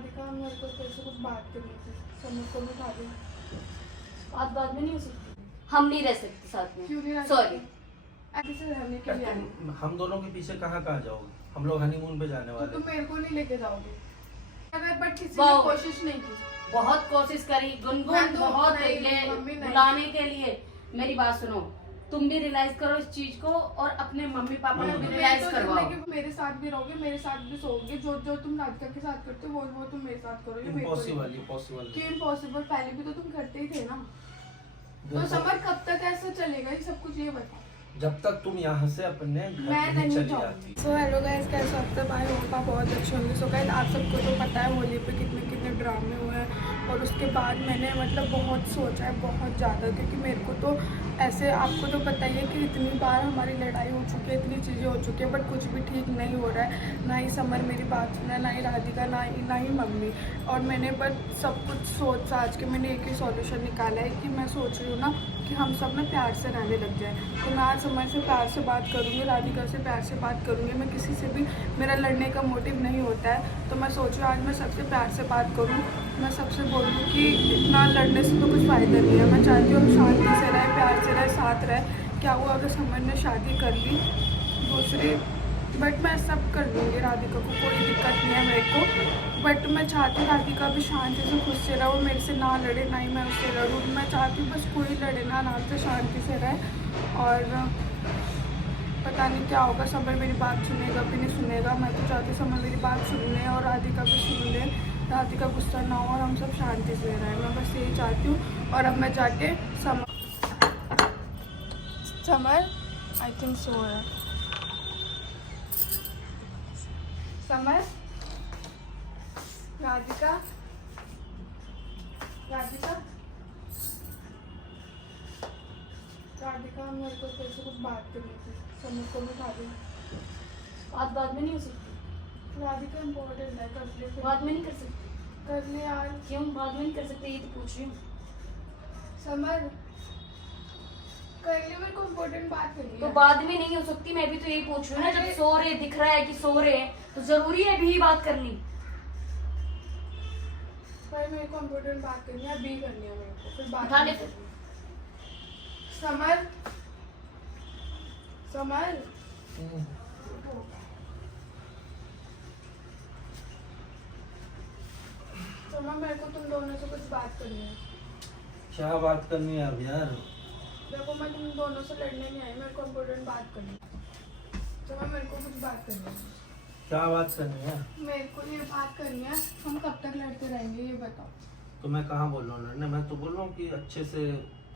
राधिका मेरे को तेरे से कुछ बात करनी थी। समझ को बिठा दे। बात बाद में नहीं हो सकती, हम नहीं रह सकते साथ में। क्यों नहीं रह सॉरी। सकते? ऐसे रहने के लिए आई। तुम हम दोनों के पीछे कहाँ कहाँ जाओगे? हम लोग हनीमून पे जाने तो वाले तुम मेरे को नहीं लेके जाओगे अगर, बट किसी ने वाओ। कोशिश नहीं की। बहुत कोशिश करी गुनगुन, मैं तो बहुत नहीं, ये मम्मी नहीं। बुलाने के लिए। मेरी बात सुनो, तुम भी रियलाइज करो इस चीज को और अपने मम्मी पापा को भी मैं रियलाइज तो करवाओ। जिंदगी में मेरे साथ भी रहोगे, मेरे साथ भी सोओगे। जो जो तुम राधिका के साथ करते हो वो तुम मेरे साथ करोगे। मेरे को नहीं। Impossible impossible. क्यों इम्पॉसिबल? पहले भी तो तुम करते ही थे ना। तो देखो, समर कब तक ऐसा चलेगा? ये सब कुछ ये बताओ। जब तक तुम यहाँ से अपने घर मैं नहीं नहीं चली जाऊंगी। जाती। सो हेलो गाइस, कैसे हो आप सब? आई होप आप बहुत अच्छे होंगे। सो गाइस, आप सबको तो पता है होली पे कितने कितने ड्रामे हुए हैं। और उसके बाद मैंने मतलब बहुत सोचा है, बहुत ज़्यादा, क्योंकि मेरे को तो ऐसे, आपको तो पता ही है कि इतनी बार हमारी लड़ाई हो चुकी है, इतनी चीज़ें हो चुकी है, बट कुछ भी ठीक नहीं हो रहा है। ना ही समर मेरी बात सुना, ना ही राधिका, ना ही मम्मी। और मैंने बट सब कुछ सोच साच के मैंने एक ही सॉल्यूशन निकाला है कि मैं सोच रही हूँ ना कि हम सब ना प्यार से रहने लग जाए। तो मैं आज समर से प्यार से बात करूँगी, राधिका से प्यार से बात करूँगी। मैं किसी से भी, मेरा लड़ने का मोटिव नहीं होता है। तो मैं सोच रही हूँ आज मैं सबसे प्यार से बात करूँ। मैं सबसे बोलूँ कि इतना लड़ने से तो कुछ फ़ायदा नहीं है। मैं चाहती हूँ हम शांति से रहे, प्यार से रहे, साथ रहे। क्या हुआ अगर समर ने शादी कर ली दूसरी, बट मैं सब कर दूँगी। राधिका को कोई दिक्कत नहीं है मेरे को। बट मैं चाहती हूँ राधिका भी शांति से खुद से रहे, वो मेरे से ना लड़े, ना ही मैं उससे लड़ूँ। मैं चाहती हूँ बस कोई लड़े ना, आराम से शांति से रहे। और पता नहीं क्या होगा, समर मेरी बात सुनेगा भी नहीं सुनेगा। मैं तो चाहती हूँ समर मेरी बात सुन ले और राधिका भी सुन ले, राधिका गुस्सा ना हो और हम सब शांति से रहें। मैं बस यही चाहती हूँ। और अब मैं जाके समर आई थिंक सो है। समर, राधिका, राधिका, राधिका मेरे को तेरे से कुछ बात करनी थी। समर को बिठा दे। बात बाद में नहीं हो सकती, राधिका इम्पोर्टेंट है, कर ले फिर। बाद में नहीं कर सकते। कर ले यार। क्यों बाद में नहीं कर सकते? ये तो पूछ रही हूँ। समर कर ले, मेरे को इम्पोर्टेंट बात करनी तो है। बाद में नहीं हो सकती, मैं भी तो यही पूछ रही हूँ ना। जब सो रहे दिख रहा है कि सो रहे हैं तो जरूरी है भी बात करनी। भाई मेरे को इम्पोर्टेंट बात करनी है, अभी करनी है मेरे को, फिर बात उठा ले नहीं फिर। करनी। समर, समर समर मेरे को तुम दोनों से कुछ बात करनी है। क्या बात करनी है अब यार? देखो मैं तुम दोनों से लड़ने नहीं आई, मेरे को इम्पोर्टेंट बात करनी है। समर मेरे को कुछ बात करनी है। क्या बात करनी है? मेरे को ये बात करनी है, हम कब तक लड़ते रहेंगे ये बताओ। तो मैं कहाँ बोल रहा हूँ लड़ने? मैं तो बोल रहा हूँ कि अच्छे से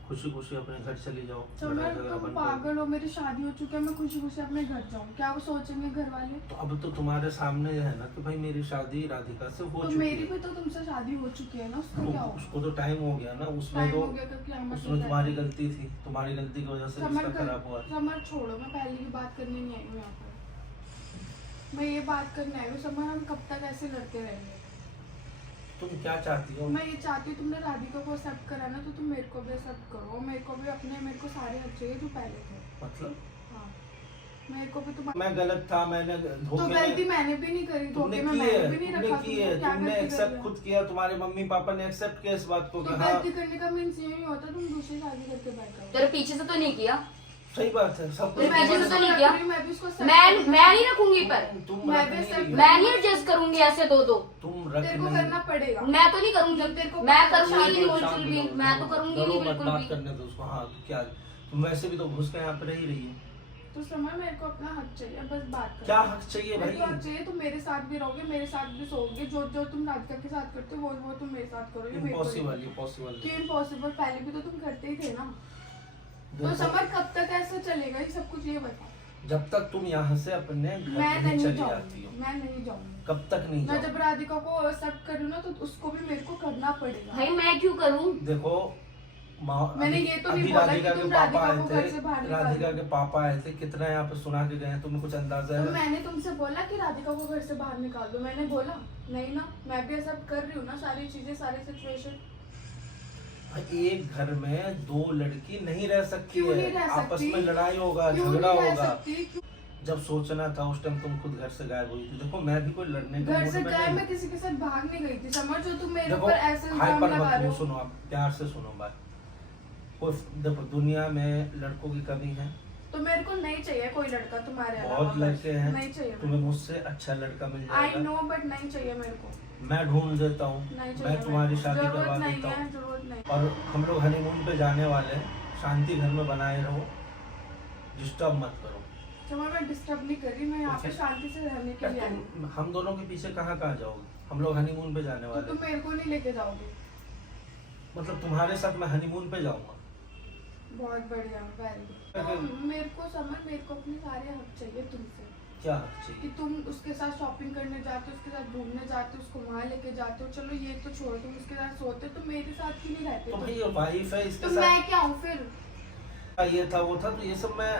खुशी खुशी अपने घर चली जाओ। समर लड़ाई झगड़ा तुम बंद करो। पागल हो, मेरी शादी हो चुकी है, मैं खुशी खुशी अपने घर जाऊँ, क्या वो सोचेंगे घर वाले? तो अब तो तुम्हारे सामने है ना कि भाई मेरी शादी राधिका से हो तो चुकी मेरी है। भी तो तुमसे शादी हो चुकी है ना, उसका तो क्या होगा? उसको तो टाइम हो गया ना। उसमें टाइम तो हो गया क्योंकि हम उसमें तुम्हारी गलती थी। तुम्हारी गलती की वजह से रिश्ता खराब हुआ। समर छोड़ो, मैं पहले की बात करने नहीं आई हूँ यहाँ पर। मैं ये बात करने आई हूँ समर, हम कब तक ऐसे लड़ते रहेंगे? तुम क्या चाहती हो? मैं ये चाहती हूँ तुमने राधिका को एक्सेप्ट करा ना, तो तुम मेरे को भी एक्सेप्ट करो। और मेरे को भी अपने, मेरे को सारे हक चाहिए जो पहले थे। मतलब हाँ, मेरे को भी तुम। मैं गलत था, मैंने तो धोखे गलती मैंने भी नहीं करी, तुमने धोखे में की है। मैंने भी नहीं तुमने रखा। की है। क्या तुमने गलती एक्सेप्ट करी है? खुद किया। तुम्हारे मम्मी पापा ने एक्सेप्ट किया इस बात को तो कि हाँ गलती करने का मीन्स यही होता तुम दूसरी शादी करके बैठ जाओ। तेरे पीछे से तो नहीं किया। सही बात है। सब तो कुछ मैं तुम्हारे तो नहीं किया। मैं भी उसको accept मैं करूंगी। नहीं रखूंगी पर। तुम मैं रख भी नहीं accept रही हो। मैं नहीं एडजस्ट करूंगी ऐसे दो दो। तुम रख तेरे को नहीं। करना पड़ेगा। मैं तो नहीं करूंगी। जब तेरे को मैं पता है करूंगी नहीं शांत बिल्कुल भी। हो, मैं तो करूंगी लड़ो नहीं मत, बिल्कुल बात भी। करने दो उसको। हाँ तो क्या, तुम वैसे भी तो घुस के यहाँ पे रह ही रही है। तो समय मेरे को अपना हक चाहिए, बस बात कर। क्या हक चाहिए मेरे को हक भाई? चाहिए, तुम मेरे साथ भी रहोगे, मेरे साथ भी सोओगे। जो जो तुम राधिका के साथ करते हो वो तुम मेरे साथ करोगे। मेरे को नहीं। Impossible impossible. क्यों इम्पॉसिबल? पहले भी तो तुम करते ही थे ना। तो देखो, समर कब तक ऐसा चलेगा? ये सब कुछ ये बताओ। जब तक तुम यहाँ से अपने घर मैं नहीं नहीं चली जाती जाऊंगी, हो। मैं नहीं जाऊंगी। कब तक नहीं मैं जब जाओ? राधिका को एक्सेप्ट करूँ ना, तो उसको भी मेरे को करना पड़ेगा। भाई मैं क्यों करूं? देखो मैंने ये तो नहीं अभी बोला राधिका कि के तुम पापा राधिका आए को घर से बाहर थे। निकालो। राधिका के पापा आए थे, कितना यहाँ पे सुना के गए हैं, तुम्हें कुछ अंदाजा तो है? मैंने तुमसे बोला कि राधिका को घर से बाहर निकाल दो, मैंने बोला नहीं ना। मैं भी एक्सेप्ट कर रही हूँ ना सारी चीजें, सारी सिचुएशन। एक घर में दो लड़की नहीं रह सकती क्यों नहीं है। रह आपस सकती? में लड़ाई होगा, क्यों झगड़ा नहीं रह होगा। सकती? जब सोचना था उस टाइम तुम खुद घर से गायब हुई थी। देखो मैं भी कोई लड़ने का घर मूड से में गायब नहीं। मैं किसी के साथ भाग नहीं गई थी, समझ जो तुम मेरे देखो ऊपर ऐसे इल्जाम हाइपर लगा मत रहे हो, हो। सुनो आप प्यार से सुनो बात। कोई देखो दुनिया में लड़कों की कमी है, तो मेरे को नहीं चाहिए कोई लड़का तुम्हारे अलावा, बहुत बस। लड़के हैं, नहीं चाहिए, तुम्हें मुझसे अच्छा लड़का मिल आई जाएगा। नो बट नहीं चाहिए मेरे को, मैं ढूंढ देता हूँ, नहीं चाहिए मैं तुम्हारी मेरे को। शादी जरूरत करवा नहीं देता है, हूँ। जरूरत नहीं। और हम लोग हनीमून पे जाने वाले हैं, शांति घर में बनाए रहो, डिस्टर्ब मत करो। चलो मैं डिस्टर्ब नहीं कर रही, मैं यहाँ पे Okay. शांति से रहने के लिए आई हूँ। हम दोनों के पीछे कहाँ कहाँ जाओगे? हम लोग हनीमून पे जाने तो वाले तुम हैं। मेरे को नहीं लेके जाओगे। मतलब तुम्हारे साथ मैं हनीमून पे जाऊंगा। बहुत बढ़िया, वेरी गुड। मेरे को समझ, मेरे को अपने सारे हक चाहिए तुमसे, क्या हक कि चाहिए? तुम उसके साथ शॉपिंग करने जाते हो, उसके साथ घूमने जाते हो, उसको वहाँ लेके जाते हो। चलो ये तो छोड़ो, तुम उसके साथ सोते हो, तो मेरे साथ क्यों नहीं रहते? तो भाई ये वाइफ है, इसके तो साथ मैं क्या हूँ फिर? ये था वो था, तो ये सब मैं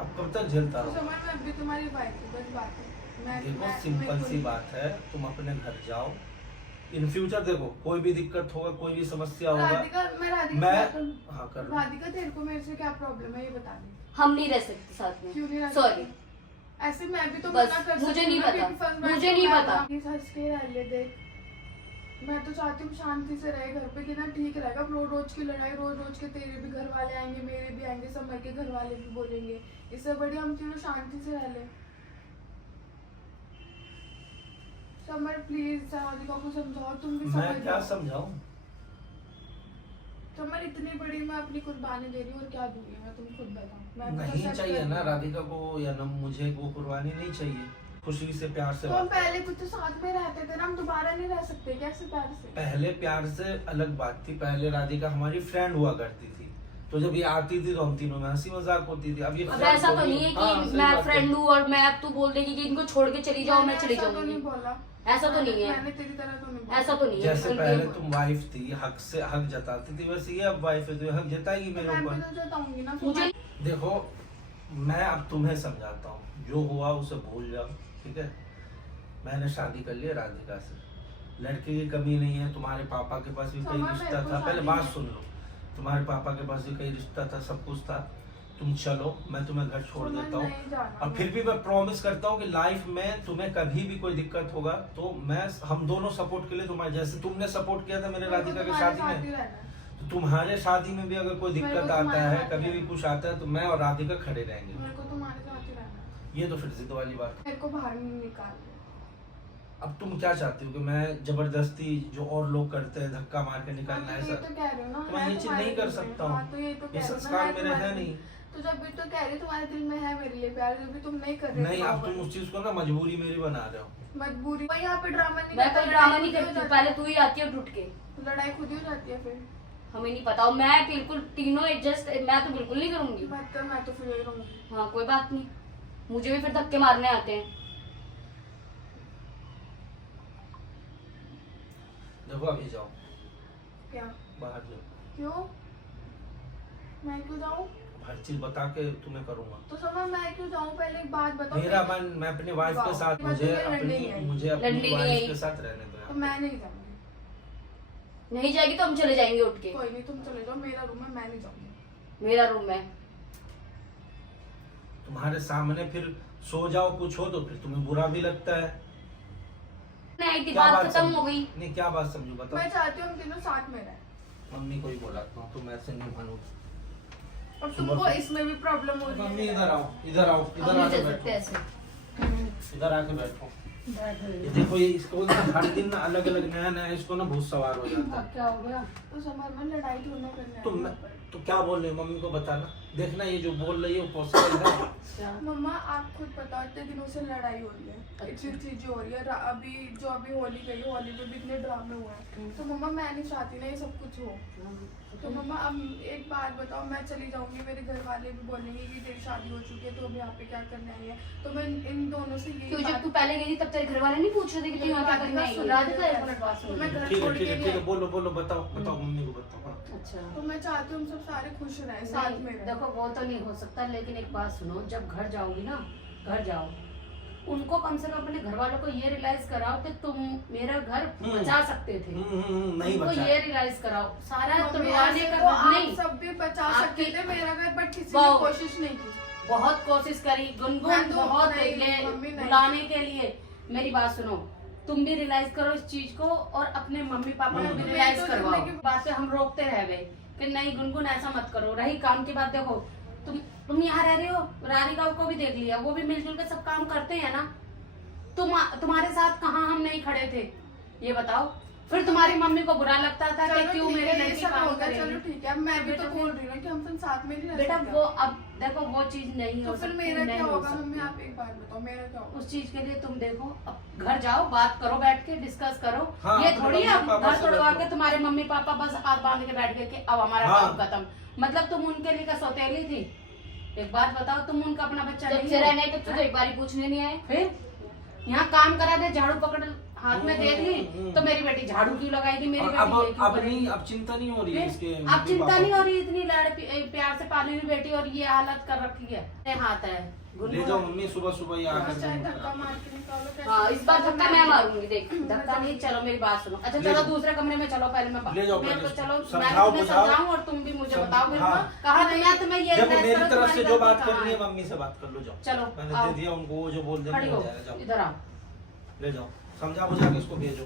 अब कब तक झेलता तो रहूं? समझ में अभी तुम्हारी वाइफ की बस बात है। देखो मैं सिंपल मेरे को सी नहीं- बात है, तुम अपने घर जाओ। इन फ्यूचर देखो कोई भी दिक्कत होगा, कोई भी समस्या होगा, राधिका, मैं राधिका मैं से बात करूं? हाँ कर लो। राधिका तेरे को मेरे से क्या प्रॉब्लम है ये बता दे। हम नहीं रह सकते साथ में, क्यों नहीं रह सॉरी। सकती? ऐसे मैं भी तो बस, मना कर मुझे सकती नहीं हूँ ना, पता, क्योंकि first बार मुझे तो नहीं मैं पता। अपनी सच के रह ले देख। मैं तो चाहती हूँ शांति से रहे घर पे, कितना ठीक रहेगा। रोज रोज की लड़ाई, रोज रोज के तेरे भी घर वाले आएंगे, मेरे भी आएंगे, समय के घर वाले भी बोलेंगे। इससे बढ़िया हम तीनों शांति से रह ले। समर प्लीज राधिका को समझाओ, तुम भी मैं समझ क्या जाओ। समझाऊं? समर इतनी बड़ी मैं अपनी कुर्बानी दे रही हूँ और क्या दूंगी मैं, तुम खुद बताओ। मैं तो नहीं accept चाहिए कर ना रही हूँ। राधिका को या ना मुझे वो कुर्बानी नहीं चाहिए। खुशी से प्यार से तो हम बात करो। पहले कुछ तो साथ में रहते थे ना, हम दोबारा नहीं रह सकते कैसे प्यार से? पहले प्यार से अलग बात थी। पहले राधिका हमारी फ्रेंड हुआ करती थी, तो जब ये आती थी तो हम तीनों में हंसी मजाक होती थी। अब ये अब friend ऐसा हो तो गई। नहीं है हाँ, कि सही मैं बात है। फ्रेंड हूँ और मैं अब तू बोल देगी कि इनको छोड़ के चली जाओ, मैं चली ऐसा तो जाऊंगी। नहीं बोला, ऐसा तो नहीं है, मैंने तेरी तरह तो नहीं बोला। ऐसा तो नहीं है। जैसे बिल्कुल पहले नहीं। तुम वाइफ थी, हक से हक जताती थी, वैसे ये अब वाइफ है तो हक जताएगी मेरे मैं भी ऊपर। तो जताऊंगी ना। मुझे देखो मैं अब तुम्हें समझाता हूँ, जो हुआ उसे भूल जाओ, ठीक है? मैंने शादी कर ली राधिका से, लड़के की कमी नहीं है। तुम्हारे पापा के पास भी कई समझ रिश्ता मेरे को था, पहले शादी बात में- सुन लो। तुम्हारे पापा के पास भी कई रिश्ता था, सब कुछ था। तुम चलो, मैं तुम्हें घर छोड़ समझ देता हूँ। नहीं जाना। और फिर भी मैं प्रॉमिस करता हूँ कि लाइफ में तुम्हें कभी भी कोई दिक्कत होगा तो मैं, हम दोनों सपोर्ट के लिए तुम्हारे, जैसे तुमने सपोर्ट किया था मेरे मेरे को राधिका की तुम्हारे शादी साथ ही में, रहना है। तो तुम्हारे शादी में भी अगर कोई मेरे को दिक्कत आता तुम्हारे है, साथ कभी भी रहना। कुछ आता है, तो मैं और राधिका खड़े रहेंगे। मेरे को तुम्हारे साथ ही रहना है। ये तो फिर जिद वाली बात है। मेरे को बाहर नहीं निकाल दो। अब तुम क्या चाहती हो कि मैं जबरदस्ती जो और लोग करते हैं धक्का मार के निकालना हाँ, है तो ये सर? तो कह रहे हो ना, तो मैं है ये चीज तुम्हारे नहीं कर दिल में। सकता हूँ। हाँ, तो ये तो ये कह रहे हो ना, संस्कार है मेरे तुम्हारे है दिल में। नहीं। तो जब भी तो कह रही हो तुम्हारे दिल में है मेरे लिए प्यार, जब भी तुम नहीं कर रहे नहीं, हो अब तुम उस चीज को ना मजबूरी मेरी बना रहे हो। मजबूरी। मैं यहाँ पे ड्रामा नहीं मैं करता, कोई ड्रामा नहीं लड़ाई करती खुद हूँ, ही पहले तू ही आती है उठ के। हो लड़ाई खुद ही हो जाती है फिर। हमें नहीं पता, और मैं बिल्कुल तीनों एडजस्ट, मैं तो बिल्कुल नहीं करूंगी। मैं तो फिर यही रहूंगी। हाँ कोई बात नहीं, मुझे भी फिर धक्के मारने आते हैं। देखो अभी जाओ, क्या? बाहर जाओ। क्यों? मैं क्यों जाऊँ? हर चीज बता के तुम्हें करूंगा। तो समझ मैं क्यों जाऊँ? पहले एक बात बताओ। मेरा मन, मैं अपनी वाइफ के साथ, वाह, मुझे लड़ने नहीं आई। मुझे लड़ने अपनी नहीं वाइफ आई। के साथ रहने दो तो यहाँ मैं नहीं जाऊंगी। नहीं जाएगी तो हम चले जाएंगे उठ के। कोई नहीं, तुम चले जाओ, मेरा रूम है, मैं नहीं जाऊंगी। मेरा रूम है। पे। तुम्हारे सामने फिर सो जाओ, कुछ हो तो फिर तुम्हें बुरा भी लगता है। नहीं आई थी, क्या बात बात खत्म समझू? हो गई। नहीं, क्या बात समझू बताओ। मैं चाहती हूँ हम तीनों साथ में रहें। मम्मी को ही बुलाता हूँ, तुम ऐसे नहीं मानो। और तुमको इसमें भी प्रॉब्लम हो रही है। मम्मी इधर आओ, इधर आओ, इधर हम नहीं आके चल सकते बैठो, ऐसे। इधर आके बैठो। ये देखो, ये इसको ना हर दिन ना अलग अलग नया नया इसको ना भूत सवार हो जाता है। क्या हो गया? तो समझ में लड़ाई थोड़ी ना करने तो आई मैं यहाँ तो क्या बोल रही है, मम्मी को बताना। देखना ये जो बोल रही है वो पॉसिबल है। पर। मम्मा आप खुद बताओ, इतने दिनों से लड़ाई हो रही है, इतनी चीजें हो रही है। अभी होली गई, होली पे भी इतने ड्रामे हुए हैं। तो मम्मा मैं नहीं चाहती ना ये सब कुछ हो। तो मम्मा अब एक बात बताओ, मैं चली जाऊंगी, मेरे घर वाले भी बोलेंगे कि तेरी शादी हो चुकी है तो अब यहाँ पे क्या करने आई है। तो मैं इन दोनों से क्यों, यही जब तू पहले गई थी तब तेरे घर वाले नहीं पूछ रहे थे कि तू यहाँ क्या करने आई है? राधिका एक मिनट बात सुन। मैं घर ठीक छोड़ है, के ठीक है, नहीं ठीक है, आई। बोलो बोलो, बताओ बताओ, मम्मी को बताओ। हाँ। अच्छा तो मैं चाहती हूँ हम सब सारे खुश रहें, साथ में नहीं, रहें। देखो वो तो नहीं हो सकता, लेकिन एक बात सुनो, जब घर जाओगी ना, घर जाओ, उनको कम से कम अपने घर वालों को ये रियलाइज कराओ कि तुम मेरा घर बचा सकते थे। नहीं उनको बचा। ये रियलाइज कराओ, सारा मम्मी, तुड़वाने ऐसे का तो घर आप नहीं। सब भी बचा सकते आपकी- थे मेरा घर, बट किसी ने वाओ। कोशिश नहीं की। बहुत कोशिश करी, गुनगुन मैं तो बहुत नहीं, ले मम्मी नहीं। बुलाने के लिए। मेरी बात सुनो, तुम भी रियलाइज करो इस चीज को और अपने मम्मी पापा को भी मैं रियलाइज तो करवाओ। जिंदगी- बातें हम रोकते रह गए कि नहीं गुनगुन ऐसा मत करो। रही काम की बात, देखो तुम यहाँ रह रही हो, राधिका को भी देख लिया, वो भी मिलजुल के सब काम करते हैं ना। तुम्हारे साथ कहाँ हम नहीं खड़े थे ये बताओ। फिर तुम्हारी मम्मी को बुरा लगता था कि चलो क्यों ठीक मेरे है, ये लड़की सब काम हो गया, करेगी। चलो ठीक है। अब मैं भी तो बेटा, बोल रही हूँ कि हम सब साथ में नहीं रह बेटा सकते। वो अब देखो वो चीज नहीं तो हो फिर सकती, मेरा नहीं क्या हो होगा सकती। मम्मी, आप एक बात बताओ, मेरा क्या होगा? उस चीज के लिए तुम देखो, अब घर जाओ, बात करो, बैठ के डिस्कस करो। हाँ, ये अपने थोड़ी है मम्मी पापा घर से तोड़वा बात के करो। तुम्हारे मम्मी पापा बस हाथ बांध के बैठ गए कि अब हमारा हाँ। काम खत्म। मतलब तुम उनके लिए क्या सौतेली थी? एक बात बताओ, तुम उनका अपना बच्चा जब नहीं से हो? रहने के तुझे एक बारी पूछने नहीं आए। फिर यहाँ काम करा दे, झाड़ू पकड़ हाथ में दे दी तो मेरी बेटी झाड़ू क्यों लगाएगी? मेरी और बेटी ये क्यों अब करेगी? नहीं, अब चिंता नहीं हो रही है इसके अब मम्मी चिंता पापा नहीं को। हो रही, इतनी लाड़ प्यार से पाली हुई बेटी और ये हालत कर रखी है। ये हाथ है ले जाओ मम्मी, सुबह सुबह ही आकर चाहे धक्का मार के निकालो, कैसे हाँ, इस बार धक्का मैं मारूंगी, देख। धक्का नहीं, चलो मेरी बात सुनो। अच्छा ले चलो जाओ। दूसरे कमरे में चलो, पहले मैं ले जाओ मेरे को पहले, चलो मैं समझाओ, तुम्हें बुझाओ। समझाऊं और तुम भी मुझे बताओ मेरे हाँ। को। कहा मैं तुम्हें ये देखो advice मेरी करूं, तरफ से तुम्हारी जो बात गलती करनी है कहाँ मम्मी से बात कर लो, जाओ। चलो, मैंने आओ। दे दिया उनको, वो जो बोल देंगे खड़ी हो हो जाएगा, जाओ इधर आओ। ले जाओ, समझा बुझा के इसको भेजो।